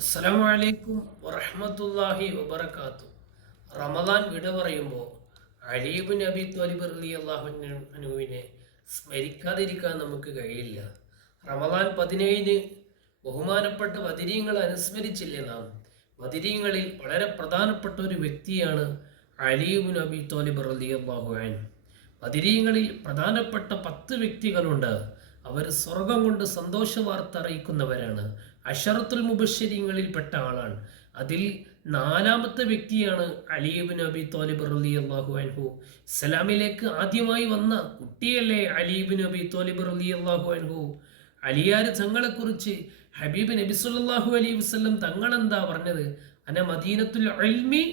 അസ്സലാമു അലൈക്കും വറഹ്മത്തുള്ളാഹി വബറകാതുഹു. റമദാൻ വിട പറയുമ്പോൾ അലി ഇബ്നു അബി ത്വാലിബ് റളിയല്ലാഹു അൻഹുവിനെ സ്മരിക്കാതിരിക്കാൻ നമുക്ക് കഴിയില്ല. റമദാൻ 17 ബഹുമാനപ്പെട്ട ബദരീങ്ങളെ അനുസ്മരിച്ചില്ലേ നാം? ബദരീങ്ങളിൽ വളരെ പ്രധാനപ്പെട്ട ഒരു വ്യക്തിയാണ് അലി ഇബ്നു അബി ത്വാലിബ് റളിയല്ലാഹു അൻഹു. ബദരീങ്ങളിൽ പ്രധാനപ്പെട്ട 10 വ്യക്തികളുണ്ട്. അവർ സ്വർഗം കൊണ്ട് സന്തോഷ വാർത്ത അറിയിക്കുന്നവരാണ്. അശറത്തുൽ മുബശ്ശരീങ്ങളിൽ പെട്ട ആളാണ്. അതിൽ 4ാമത്തെ വ്യക്തിയാണ് അലി ഇബ്നു അബി ത്വാലിബ് റളിയല്ലാഹു അൻഹു. ഇസ്ലാമിലേക്ക് ആദ്യമായി വന്ന കുട്ടിയല്ലേ അലി ഇബ്നു അബി ത്വാലിബ് റളിയല്ലാഹു അൻഹു. അലിയാർ തങ്ങളെക്കുറിച്ച് ഹബീബ് നബി സല്ലല്ലാഹു അലൈഹി വസല്ലം തങ്ങളെന്താ പറഞ്ഞത്? അന മദീനത്തുൽ ഇൽമി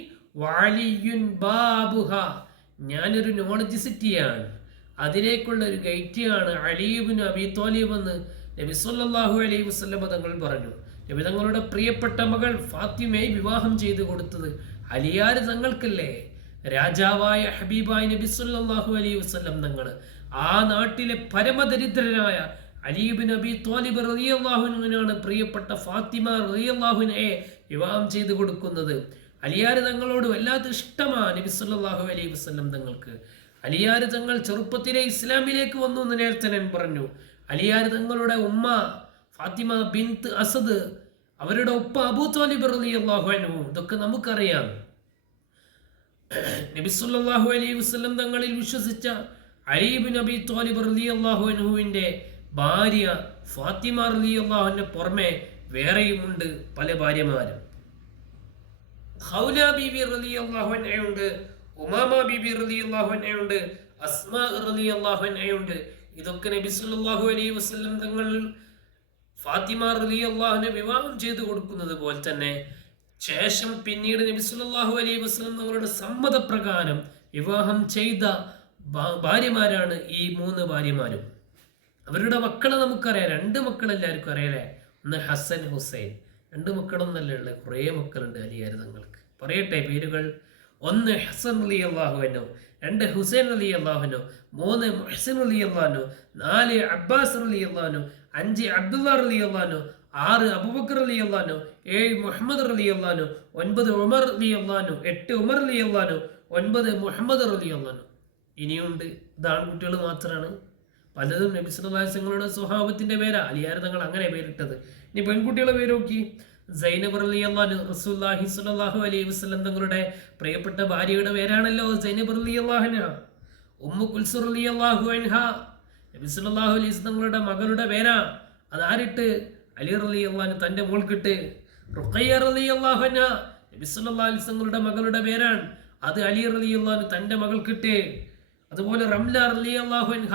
വഅലിയുൻ ബാബുഹ. ഞാനൊരു നോളജ് സിറ്റിയാണ്, അതിലേക്കുള്ള ഒരു ഗേറ്റാണ് അലി ഇബ്നു അബി ത്വാലിബ് എന്ന് നബി സല്ലല്ലാഹു അലൈഹി വസല്ലം തങ്ങൾ പറഞ്ഞു. നബി തങ്ങളുടെ പ്രിയപ്പെട്ട മകൾ ഫാത്തിമയെ വിവാഹം ചെയ്തു കൊടുത്തത് അലിയാർ തങ്ങൾക്കല്ലേ? രാജാവായ ഹബീബായ നബി സല്ലല്ലാഹു അലൈഹി വസല്ലം തങ്ങൾ ആ നാട്ടിലെ പരമദരിദ്രനായ അലി ഇബ്നു അബി ത്വാലിബ് റളിയല്ലാഹു അൻഹുവിനാണ് പ്രിയപ്പെട്ട ഫാത്തിമ റളിയല്ലാഹു അൻഹയെ വിവാഹം ചെയ്തു കൊടുക്കുന്നത്. അലിയാർ തങ്ങളോട് വല്ലാത്ത ഇഷ്ടമാണ് നബി സല്ലല്ലാഹു അലൈഹി വസല്ലം തങ്ങൾക്ക്. അലിയാർ തങ്ങൾ ചെറുപ്പത്തിലെ ഇസ്ലാമിലേക്ക് വന്നു എന്ന് നേരത്തെ ഞാൻ പറഞ്ഞു. അലിയാർ തങ്ങളുടെ ഉമ്മ ഫാത്തിമ ബിൻത്ത് അസദ്, അവരുടെ ഉപ്പ അബൂ ത്വാലിബ് റളിയല്ലാഹു അൻഹു, ഇതൊക്കെ നമുക്കറിയാം. നബി സല്ലല്ലാഹു അലൈഹി വസല്ലം തങ്ങളിൽ വിശ്വസിച്ച അലി ഇബ്നു അബി ത്വാലിബ് റളിയല്ലാഹു അൻഹുവിന്റെ ഭാര്യ ഫാത്തിമ റളിയല്ലാഹു അൻഹ പുറമെ വേറെയുമുണ്ട് പല ഭാര്യമാരും. ഖൗല ബീബി റളിയല്ലാഹു അൻഹയുണ്ട്, ഉമാമ ബീബി റളിയല്ലാഹു അൻഹയുണ്ട്, അസ്മാ റളിയല്ലാഹു അൻഹയുണ്ട്. ഇതൊക്കെ നബി സല്ലല്ലാഹു അലൈഹി വസല്ലം തങ്ങൾ ഫാത്തിമ റളിയല്ലാഹു അൻഹ വിവാഹം ചെയ്തു കൊടുക്കുന്നത് പോലെ തന്നെ ശേഷം പിന്നീട് നബി സല്ലല്ലാഹു അലൈഹി വസല്ലം തങ്ങളുടെ സമ്മതപ്രകാരം വിവാഹം ചെയ്ത ഭാര്യമാരാണ് ഈ 3 ഭാര്യമാരും. അവരുടെ മക്കളെ നമുക്കറിയാം. 2 മക്കൾ എല്ലാവർക്കും അറിയാലേ? ഒന്ന് ഹസൻ, ഹുസൈൻ. 2 മക്കളൊന്നല്ല ഉള്ളത്, കുറേ മക്കളുണ്ട് അലിയാർ തങ്ങൾക്ക്. പറയട്ടെ പേരുകൾ: 1 ഹസൻ റളിയല്ലാഹു അൻഹു, 2 ഹുസൈൻ റളിയല്ലാഹു അൻഹു, 3 മുഹ്സിൻ റളിയല്ലാഹു അൻഹു, 4 അബ്ബാസ് റളിയല്ലാഹു അൻഹു, 5 അബ്ദുള്ള റളിയല്ലാഹു അൻഹു, 6 അബൂബക്കർ റളിയല്ലാഹു അൻഹു, 7 മുഹമ്മദ് റളിയല്ലാഹു അൻഹു, 9 ഉമർ റളിയല്ലാഹു അൻഹു, 8 ഉമർ റളിയല്ലാഹു അൻഹു, 9 മുഹമ്മദ് റളിയല്ലാഹു അൻഹു. ഇനിയുണ്ട്. ഇത് ആൺകുട്ടികൾ മാത്രമാണ്. പലതും നബി സല്ലല്ലാഹു അലൈഹി വസല്ലമയുടെ സ്വഹാബത്തിന്റെ പേരാ. അലിയാർ തങ്ങൾ അങ്ങനെ പേരിട്ടത്. ഇനി പെൺകുട്ടികളെ പേര് നോക്കി. സൈനബ് റളിയല്ലാഹു അൻഹ, റസൂലുള്ളാഹി സ്വല്ലല്ലാഹു അലൈഹി വസല്ലം തങ്ങളുടെ പ്രിയപ്പെട്ട ഭാര്യയുടെ പേരാണല്ലോ സൈനബ് റളിയല്ലാഹു അൻഹ. ഉമ്മു കുൽസും റളിയല്ലാഹു അൻഹ നബി സല്ലല്ലാഹു അലൈഹി വസല്ലം തങ്ങളുടെ മകളുടെ പേരാ. അതാരിട്ട്? അലി റളിയല്ലാഹു അൻഹു തന്റെ മോൾക്കിട്ട്. റുഖയ്യ റളിയല്ലാഹു അൻഹ നബി സല്ലല്ലാഹു അലൈഹി വസല്ലം തങ്ങളുടെ മകളുടെ പേരാണ്. അത് അലി റളിയല്ലാഹു അൻഹു തന്റെ മകൾക്കിട്ട്. അതുപോലെ റംല റളിയല്ലാഹു അൻഹ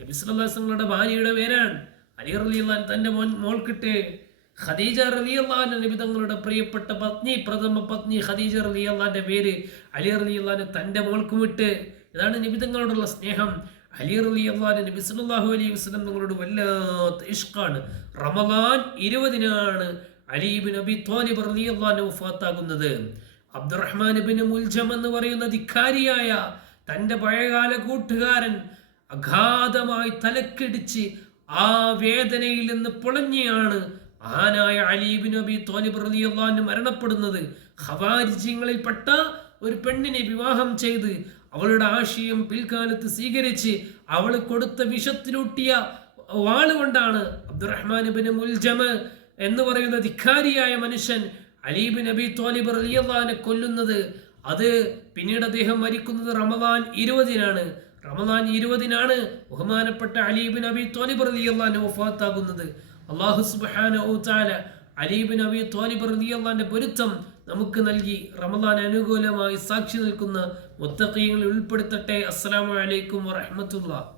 നബി സല്ലല്ലാഹു അലൈഹി വസല്ലം തങ്ങളുടെ ഭാര്യയുടെ പേരാണ്. അലി റളിയല്ലാഹു അൻഹു തന്റെ മോൾക്കിട്ട്. ഖദീജ റളിയല്ലാഹു അൻഹ നബി തങ്ങളുടെ പ്രിയപ്പെട്ട പത്നി, പ്രഥമ പത്നി ഖദീജ റളിയല്ലാഹു അൻഹയുടെ പേര് അലി റളിയല്ലാഹു അൻഹു തന്റെ മോൾക്കും ഇട്ട്. ഇതാണ് നബി തങ്ങളോടുള്ള സ്നേഹം. അലി റളിയല്ലാഹു അൻഹു നബി സല്ലല്ലാഹു അലൈഹി വസല്ലം തങ്ങളോട് വല്ലാത്ത ഇഷ്കാണ്. റമദാൻ 20-നാണ് അലി ഇബ്നു അബി ത്വാലിബ് റളിയല്ലാഹു അൻഹു വഫാത്താകുന്നത്. അബ്ദുറഹ്മാൻ ഇബ്നു മുൽജം എന്ന് പറയുന്ന ധിക്കാരിയായ തന്റെ പഴയകാല കൂട്ടുകാരൻ അഗാധമായി തലക്കിടിച്ച് ആ വേദനയിൽ നിന്ന് പൊളഞ്ഞാണ് മഹാനായ അലി ഇബ്നു അബി ത്വാലിബ് റളിയല്ലാഹു അൻഹു മരണപ്പെടുന്നത്. ഖവാരിജികളിൽപ്പെട്ട ഒരു പെണ്ണിനെ വിവാഹം ചെയ്ത് അവളുടെ ആശയം പിൽക്കാലത്ത് സ്വീകരിച്ച് അവൾ കൊടുത്ത വിഷത്തിലൂട്ടിയ വാളുകൊണ്ടാണ് അബ്ദുറഹ്മാൻ ഇബ്നു മുൽജം എന്ന് പറയുന്ന ധിക്കാരിയായ മനുഷ്യൻ അലി ഇബ്നു അബി ത്വാലിബ് റളിയല്ലാഹു അൻഹു കൊല്ലുന്നത്. അത് പിന്നീട് അദ്ദേഹം മരിക്കുന്നത് റമദാൻ 20-നാണ്. റമദാൻ 20-നാണ് ബഹുമാനപ്പെട്ട അലി ഇബ്നു അബി ത്വാലിബ് റളിയല്ലാഹു അൻഹു വഫാത്താകുന്നത്. അല്ലാഹു സുബ്ഹാനഹു വ തആല അലി ഇബ്നു അബി ത്വാലിബ് റളിയല്ലാഹു അൻഹുവിന്റെ പൊരുത്തം നമുക്ക് നൽകി റമദാൻ അനുകൂലമായി സാക്ഷി നിൽക്കുന്ന മുത്തഖീങ്ങളിൽ ഉൾപ്പെടുത്തട്ടെ. അസ്സലാമു അലൈക്കും വറഹ്മത്തുള്ളാഹി.